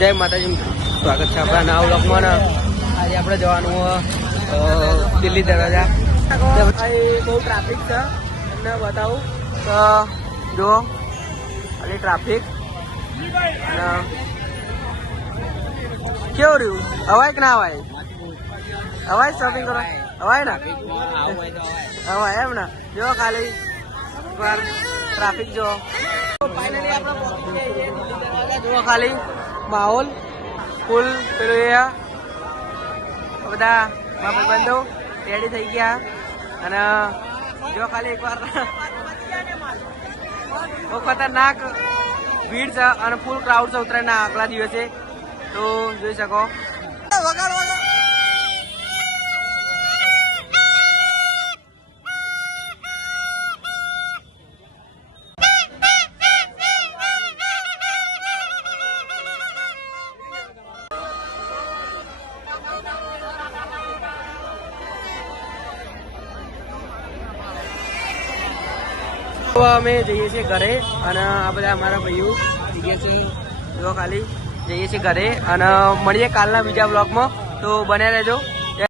જય માતાજી, સ્વાગત છે આપણા નવા વ્લોગમાં. આજે આપણે જવાનું દિલ્હી દરવાજા. બહુ ટ્રાફિક છે, તમને બતાવું તો જુઓ ખાલી ટ્રાફિક. અને કેવું રહ્યું? હવાય કે ના હવાય? હવાય શોપિંગ કરો? હવાય ને? હવાય એમ ને? જો ખાલી ટ્રાફિક જો. ફાઇનલી આપણે જુઓ ખાલી માહોલ ફૂલ પેલું એ બધા બંધો રેડી થઈ ગયા. અને જો ખાલી એકવાર બહુ ખતરનાક ભીડ છે અને ફૂલ ક્રાઉડ છે ઉત્તરાયણના આગલા દિવસે, તો જોઈ શકો. અમે જઈએ છીએ ઘરે અને આ બધા અમારા ભાઈઓ જઈએ છીએ. જો ખાલી જઈએ છીએ ઘરે અને મળીએ કાલના બીજા બ્લોગમાં, તો બન્યા રહેજો.